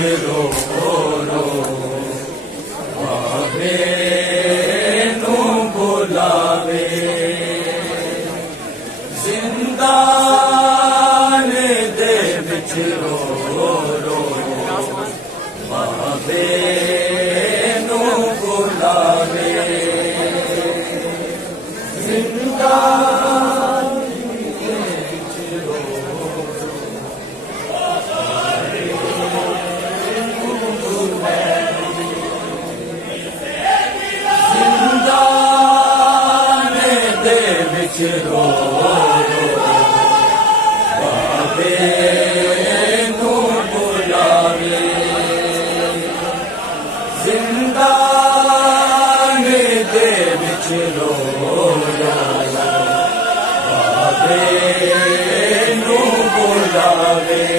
रो रो आवे नू बुलावे जिंदान दे विच रो रो आवे नू बुलावे जिंदान दे विच रो रो बाबे नू बुलावे जिंदान दे विच रो बाबे नू बुलावे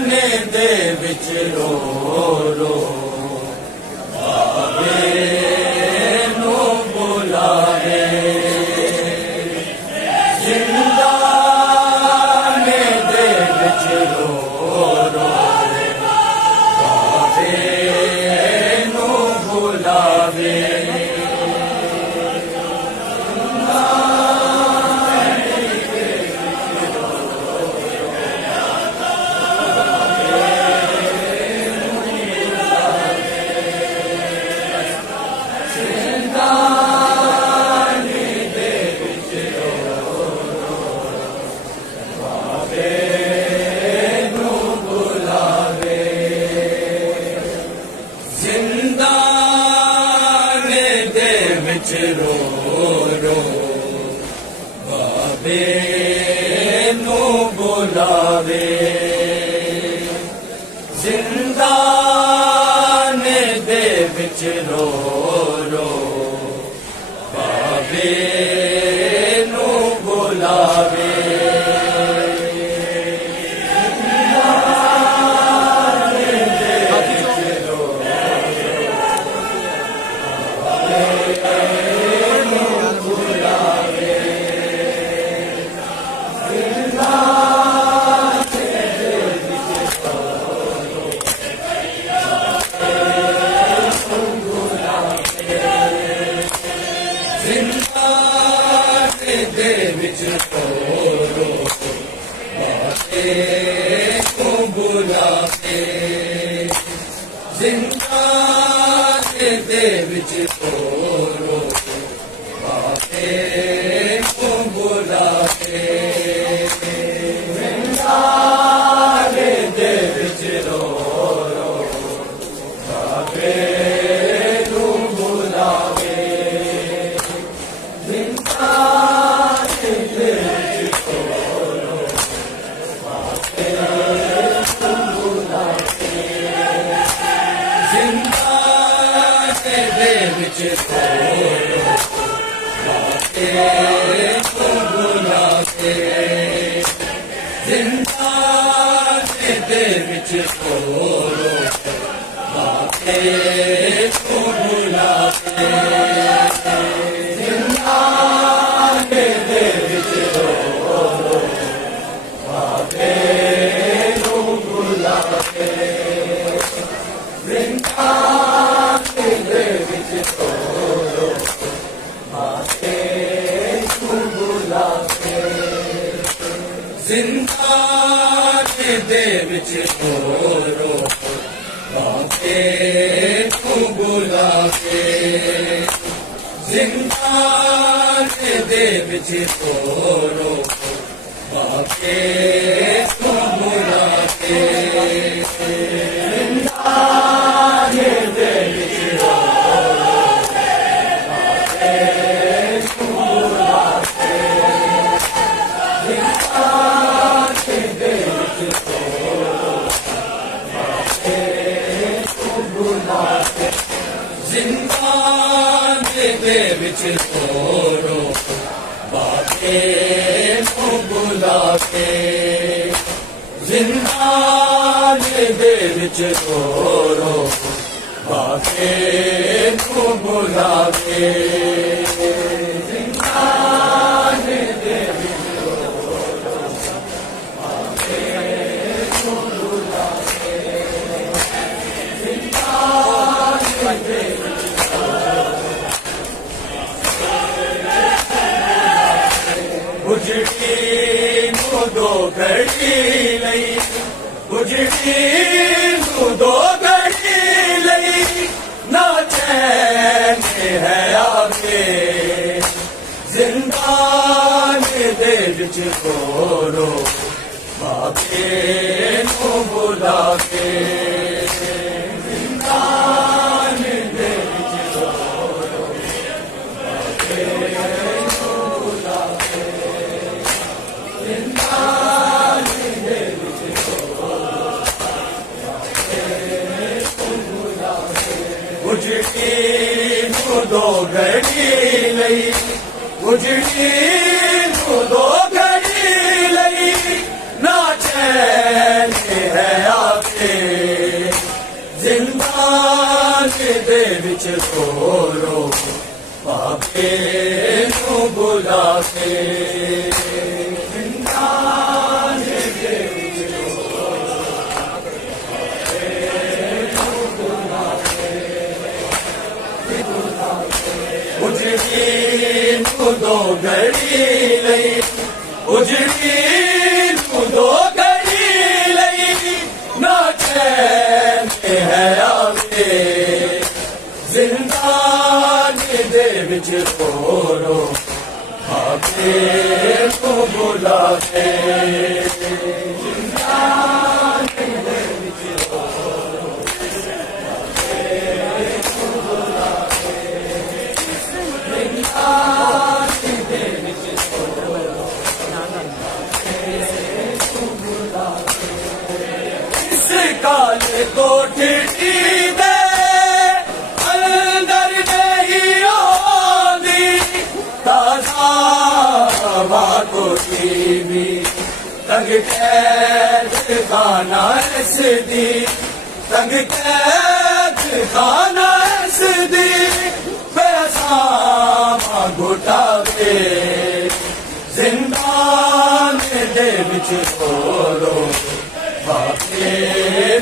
जिंदान दे विच रो रो बाबे नू बुलावे जिंदान दे विच रो रो बाबे नू बुलावे जिंदान दे विच रो रो बाबे नू बुलावे जिंदान दे विच रो रो बाबे नू बुलावे जिंदान दे विच रो रो बाबे नू बुलावे जिंदान दे विच रो रो बाबे नू बुलावे जिंदान दे विच रो रो बाबे नू बुलावे जिंदान दे विच रो रो बाबे नू बुलावे जिंदान दे विच रो रो बाबे नू बुलावे जिंदान दे विच रो रो बाबे नू बुलावे जिंदान दे विच रो रो बाबे नू बुलावे जिंदान दे विच रो रो बाबे नू बुलावे जिंदान दे विच रो रो बाबे नू बुलावे जिंदान दे विच रो रो बाबे नू दे विच छोड़ो बाबे नूं बुला के जिंदान दे विच छोड़ो बाबे नूं बुला के जिंदान दे विच छोड़ो बाबे नूं बुला के जिंदान दे उजड़ी नूं दो घड़ी लई उजड़ी नूं दो घड़ी लई ना चैन है आगे जिंदान दे विच छोड़ो बाबे नूं बुला के जिंदान दे विच छोड़ो बाबे नूं बुला के जिंदान दे विच छोड़ो बाबे नूं बुला के उजड़ी नूं दो घड़ी लई उजड़ी नूं दो घड़ी लई ना चैन है आके जिंदान दे विच छोड़ो बाबे नूं बुला के जिंदान दे विच छोड़ो बाबे नूं बुला के उजड़ी नूं दो घड़ी लई उजड़ी नूं दो घड़ी लई ना चैन है आगे जिंदान दे विच छोड़ो बाबे नूं बुला के जिंदान दे विच छोड़ो बाबे नूं बुला के जिंदान दे विच छोड़ो बाबे नूं बुला के इस काल कोठड़ी दे अंदर नहीं आंदी ताजा हवा कोठी भी तंग कैद खाना इसदी तंग कैद खाना इसदी पैसा घुटावे जिंदान दे विच छोड़ो बाबे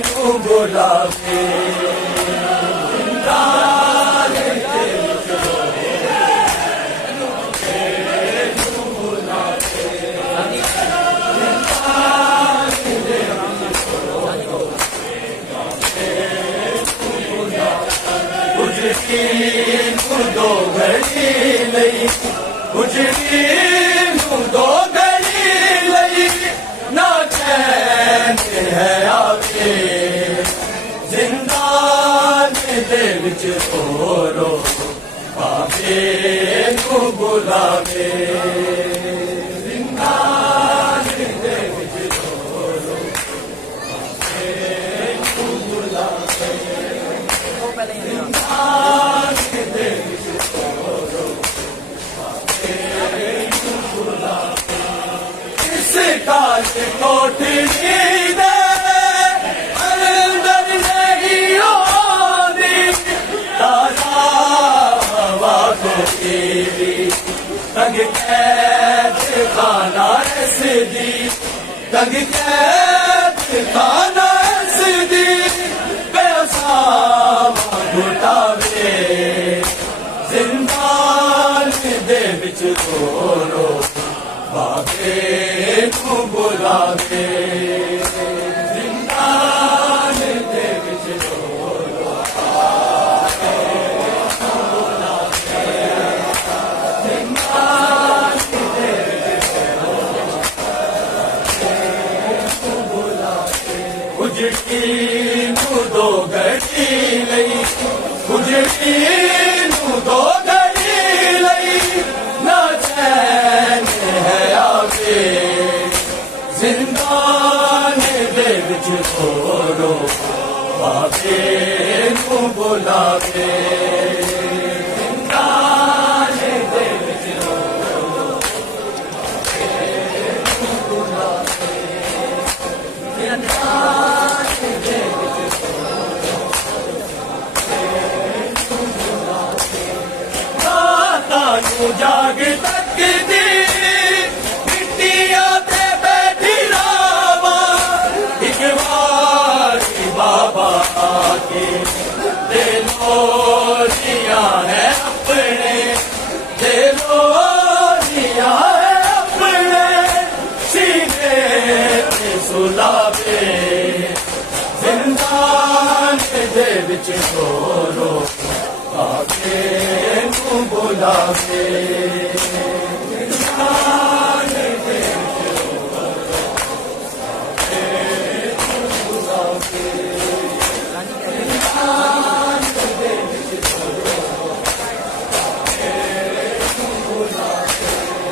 नूं बुला के जिंदान दे विच छोड़ो बाबे नूं बुला के जिंदान दे विच छोड़ो बाबे नूं बुला के उजड़ी नूं दो घड़ी लई उजड़ी नूं दो घड़ी लई ना चैन है आगे जिंदान दे विच छोड़ो बाबे नूं बुला के जिंदान दे विच छोड़ो बाबे नूं बुला के जिंदान दे विच छोड़ो बाबे नूं बुला के इस काल कोठड़ी दे अंदर नहीं आंदी ताजा हवा कोठी भी तंग कैद खाना इसदी तंग कैद खाना इसदी पैसा घुटावे जिंदान दे विच छोड़ो बाबे नूं बुला के जिंदान दे विच छोड़ो बाबे नूं बुला के जिंदान दे विच छोड़ो बाबे नूं बुला के उजड़ी नूं दो घड़ी लई उजड़ी नूं दो घड़ी लई ना चैन है आगे जिंदान दे विच छोड़ो बाबे नूं बुला के जिंदान जाग तकदी मिट्टियां ते बैठी रावा एक बारी बाबा आके दिलो दिया है अपने दिलो दिया है अपने सीने ते सुलावे जिंदान दे विच छोरो आके नू बुलावे जिंदान दे विच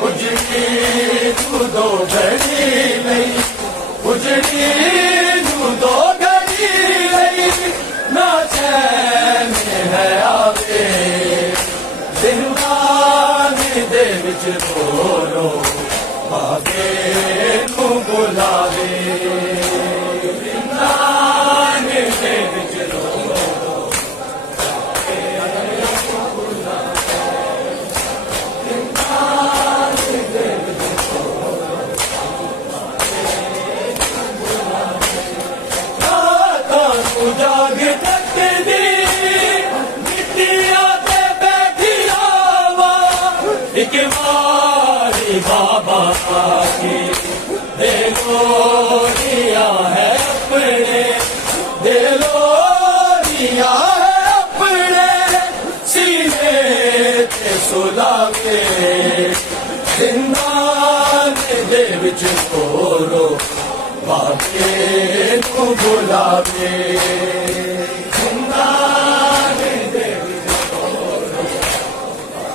उजड़ी तू दो घड़ी नहीं उजड़ी तू दो घड़ी नहीं ना चैन है आवे जिंदान दे विच बोलो आगे तू बुलावे जिंदान दे विच जाग तकदी मिट्टियां ते बैठी रावा एक बारी बाबा आके दिलो दिया है अपने दिलो दिया है अपने सीने ते सुलावे जिंदान दे विच खोलो बाके तू बुलावे जिंदान दे विच खोलो बाके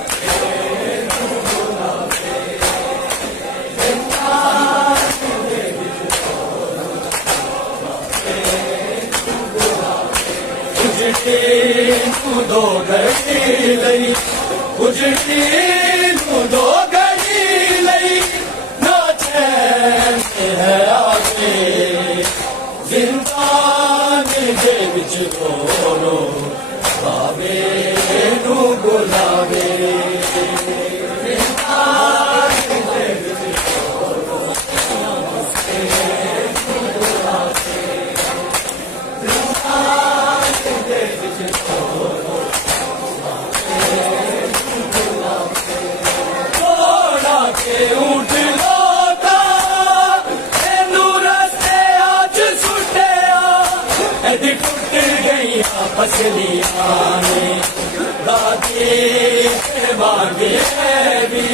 तू बुलावे जिंदान दे विच खोलो बाके तू बुलावे उजड़ी तू दो घड़ी लई उजड़ी तू दो घड़ी लई ना चैन है आगे जिंदान दे विच बोलो बावे नू बुलावे जिंदान दे विच बोलो बावे नू बुलावे जिंदान दे विच बोलो बावे नू बुलावे थोड़ा के उठ लोटा एनू रस्ते आज सुटिया एदी टुट गई फसलियां ने दादी ते वांगे भी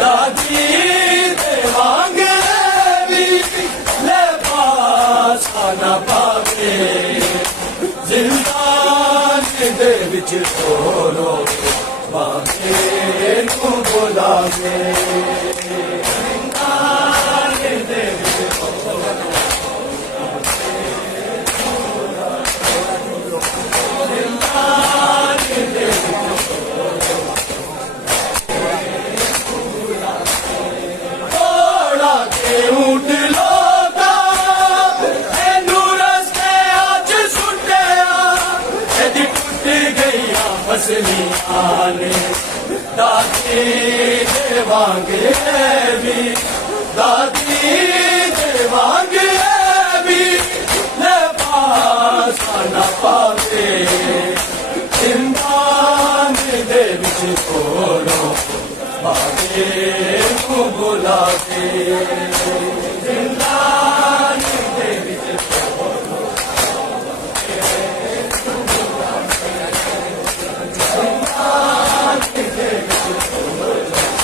दादी ते वांगे भी ले पास ना पावे जिंदान दे विच खोलो बाके नू बुलावे जिंदान दे विच खोलो जिंदान दे विच थोड़ा के उठ लोटा एनू रस्ते आज सुटिया एदी टुट गई फसलियां ने दादी दे वांगे भी दादी दे वांगे भी ले पास ना पावे जिंदान दे विच खोलो बाके तू बुलावे जिंदान दे विच खोलो जिंदान दे विच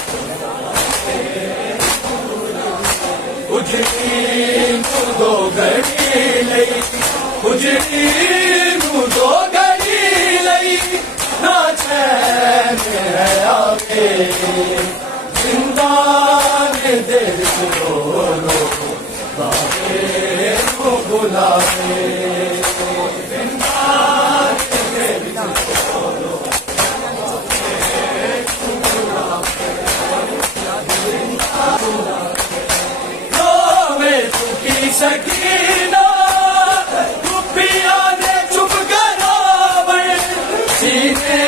उजड़ी तू दो घड़ी लई उजड़ी तू दो घड़ी लई ना चैन है आगे जिंदान दे विच बोलो बाके तू बुलावे जिंदान दे विच बोलो सकीना रुपिया ने चुप करावे सीने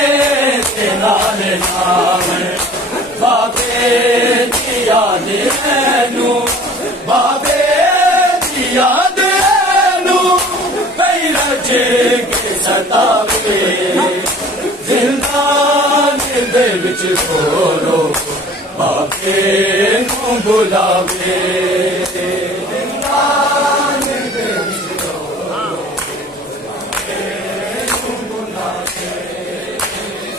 ते नाल नाम नू बाबे दी याद नू कई रजे के सतावे जिंदान दे विच खोलो बाबे नू बुलावे जिंदान दे विच खोलो बाबे नू बुलावे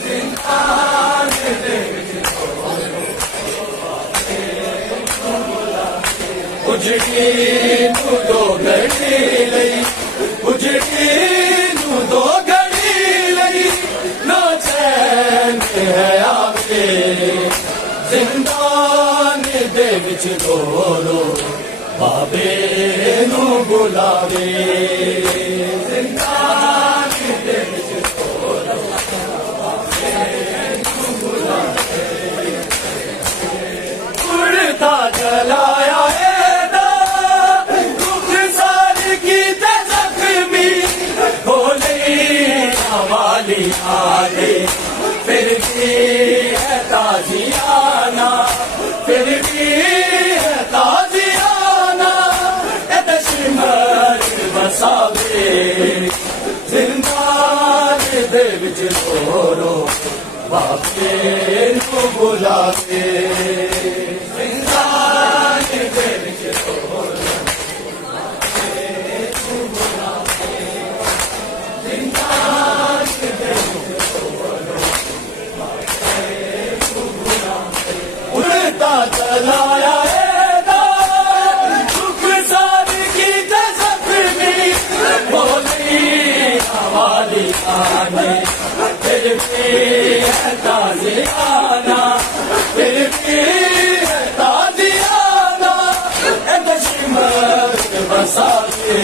जिंदान दे विच उजड़ी नू दो घड़ी लई उजड़ी नू दो घड़ी लई ना चैन है आवे जिंदान दे विच गोलो बाबे नू बुलावे जिंदान दे विच गोलो बाबे नू बुलावे उड़ता चलाया आले फिर भी है ताजियाना फिर भी है ताजियाना दशमर बसावे जिंदान दे विच छोरो बाबे नू बुलावे जिंदान दे विच छोरो बाबे नू बुलावे जिंदान उड़ता चलाया दुख सारी की जख्मी बोली हवाली आने फिर भी है ताजियाना फिर भी है ताजियाना दशमर बसावे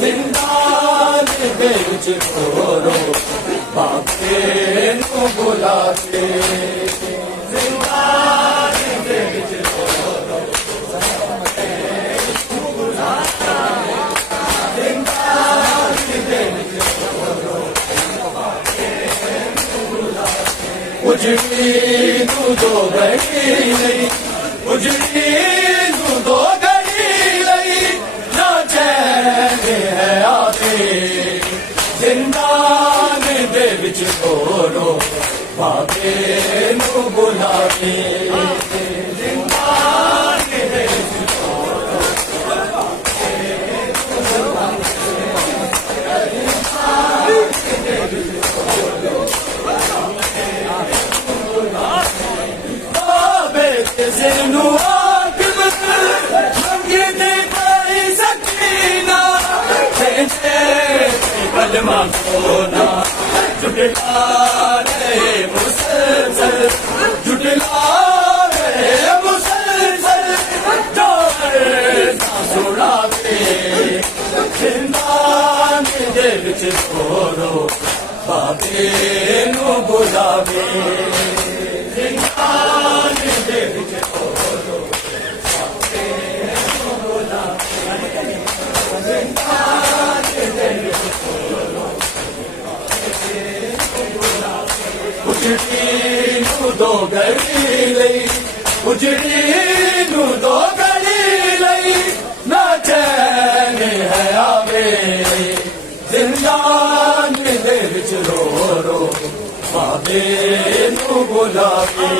जिंदान दे विच खोरो बाबे नू बुलावे जिंदान दे विच खोरो बाबे नू बुलावे जिंदान दे विच खोरो बाबे नू बुलावे उजड़ी नू दो घड़ी लई उजड़ी नू दो घड़ी लई ना चैन है आवे जिंदान दे विच खोलो बाबे नू बुलावे जिंदान दे विच खोलो बाबे नू बुलावे जिंदान दे विच खोलो बाबे ते सिनू आकिबत मंगदी पाई सकीना कलमा खोना जुटला रे मुसलसल जुटला रे मुसलसल सुनावे जिंदान दे विच छोरो बाबे नू बुलावे जिंदान दे विच छोरो बाबे नू बुलावे जिंदान दे विच उजड़ी नू दो घड़ी लई उजड़ी नू दो घड़ी लई ना चैन है आवे जिंदान दे विच रो रो बाबे नू बुलावे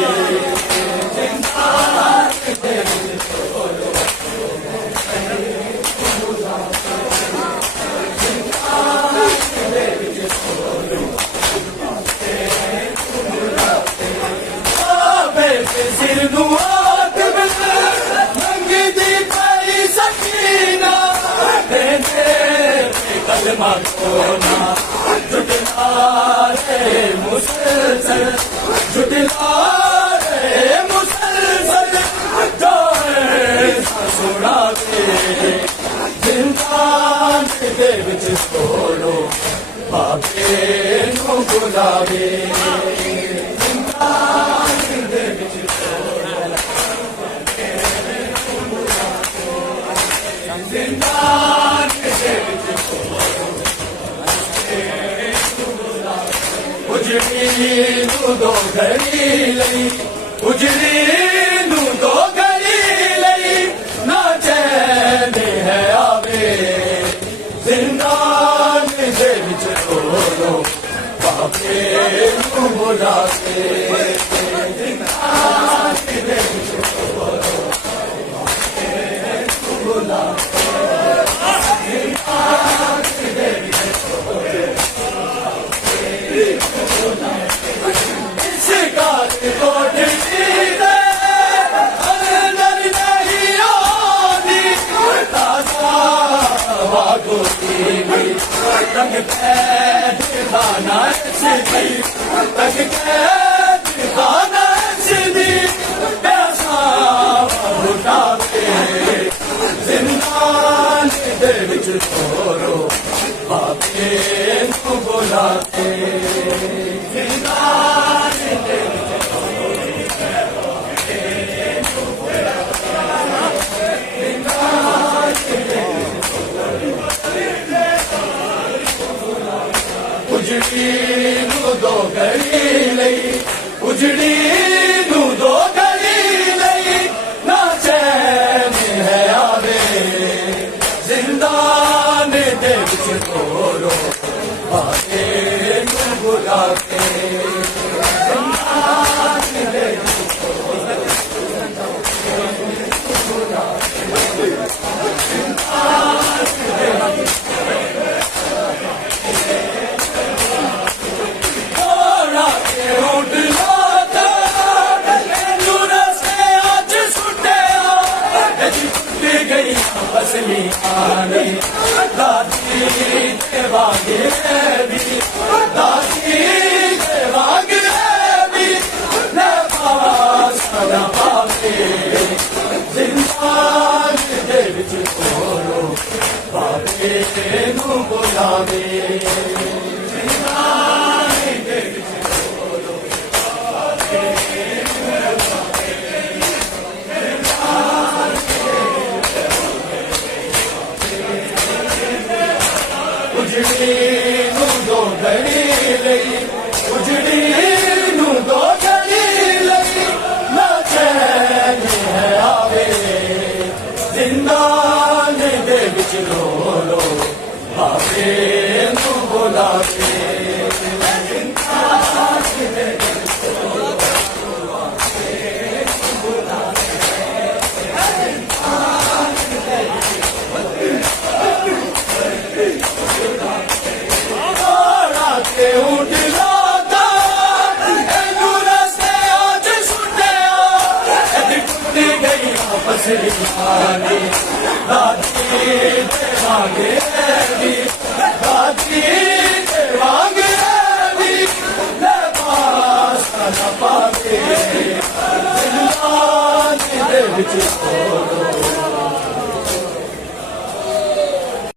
जिंदान दे विच रो रो जिंदान दे विच रो रो सिर नू आकिबत मंगदी पाई सकीना कलमा खोना जुटला रे मुसलसल जुटला रे मुसलसल सुनावे जिंदान दे विच छोड़ो बाबे नू बुलावे जिंदान दे विच जिंदान दे विच उजड़ी नू दो घड़ी लई उजड़ी नू दो घड़ी छोड़ो बाबे नू बुला के तक दीवाना सीधी तक दीवाना सीधी पैसा लुटाते जिंदान दे विच छोड़ो बाबे नू बुलाते जिंदान दे उजड़ी नू दो घड़ी लई उजड़ी नू दो घड़ी लई ना चैन है आवे जिंदान दे विच छोड़ो बाबे नू बुला के जिंदान दे विच छोड़ो असली आने दादी के वागे भी दादी के वागे भी न पास न पावे जिंदान दे विच छोड़ो बाबे नू बुलावे जिंदान दे विच छोड़ो बाबे उजड़ी नू दो घड़ी लई उजड़ी नू दो घड़ी लई ना चैन है आवे जिंदान दे विच रोलो बाबे नू बुलावे दादी के मांगे